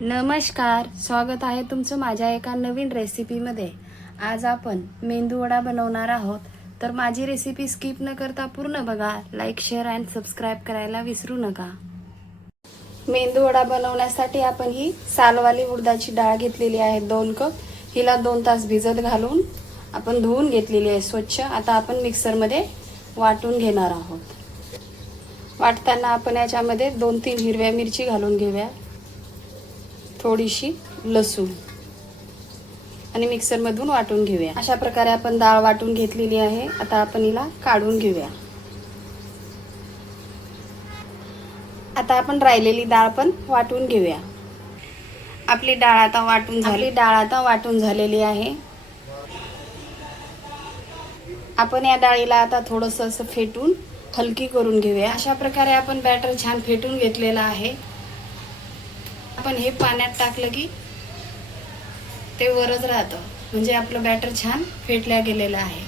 नमस्कार, स्वागत आहे तुमचं माझ्या एका नवीन रेसिपीमध्ये। आज आपण मेंदू वडा बनवणार आहोत, तर माझी रेसिपी स्किप न करता पूर्ण बघा। लाईक, शेअर अँड सबस्क्राईब करायला विसरू नका। मेंदू वडा बनवण्यासाठी आपण ही सालवाली उडदाची डाळ घेतलेली आहे 2 कप। हिला 2 तास भिजत घालून आपण धुवून घेतलेली आहे स्वच्छ। आता आपण मिक्सरमध्ये वाटून घेणार आहोत। वाटताना आपण याच्यामध्ये 2-3 हिरव्या मिरची घालून घेऊया, थोडीशी लसूण आणि मिक्सरमधून वाटून घेऊया। अशा प्रकारे आपण डाळ वाटून घेतलेली आहे। आता आपण हिला काढून घेऊया। आता आपण राहिलेली डाळ पण वाटून घेऊया। आपली डाळ आता वाटून झालेली आहे। आपण या डाळीला आता थोडंसं असं फेटून हलकी करून घेऊया। अशा प्रकारे आपण बॅटर छान फेटून घेतलेला आहे। आपण हे पाण्यात टाकलं की ते वरच राहतं, म्हणजे आपलं बॅटर छान फेटल्या गेलेलं आहे।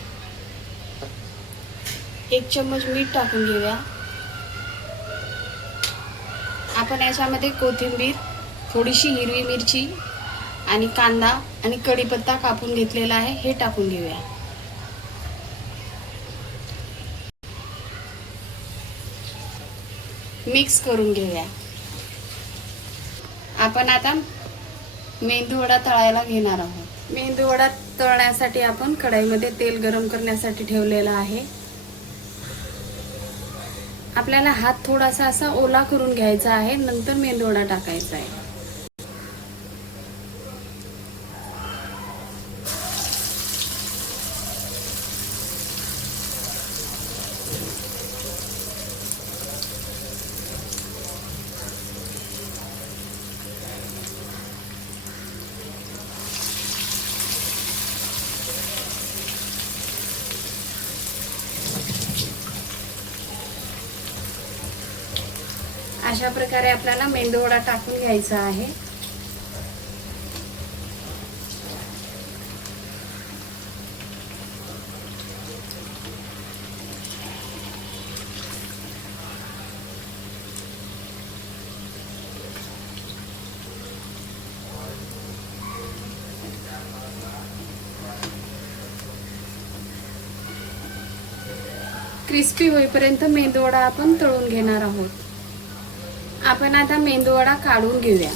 1 चम्मच मीठ टाकून घेऊया। आपण याच्यामध्ये कोथिंबीर, थोडीशी हिरवी मिरची आणि कांदा आणि कढीपत्ता कापून घेतलेला आहे, हे टाकून घेऊया। मिक्स करून घेऊया। आपण आता मेंदू वडा तळायला घेणार आहोत। मेंदू वडा तळण्यासाठी आपण कढईमध्ये तेल गरम करण्यासाठी ठेवलेला आहे। आपल्याला हात थोडासा असा ओला करून घ्यायचा आहे, नंतर मेंदू वडा टाकायचा आहे। अशा प्रकारे आपल्याला मेंदू वडा टाकून घ्यायचा आहे। क्रिस्पी होईपर्यंत मेंदू वडा आपण तळून घेणार आहोत। आपण आता मेंदू वडा काढून घेऊया।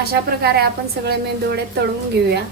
अशा प्रकारे आपण सगळे मेंदू वडे तळून घेऊया।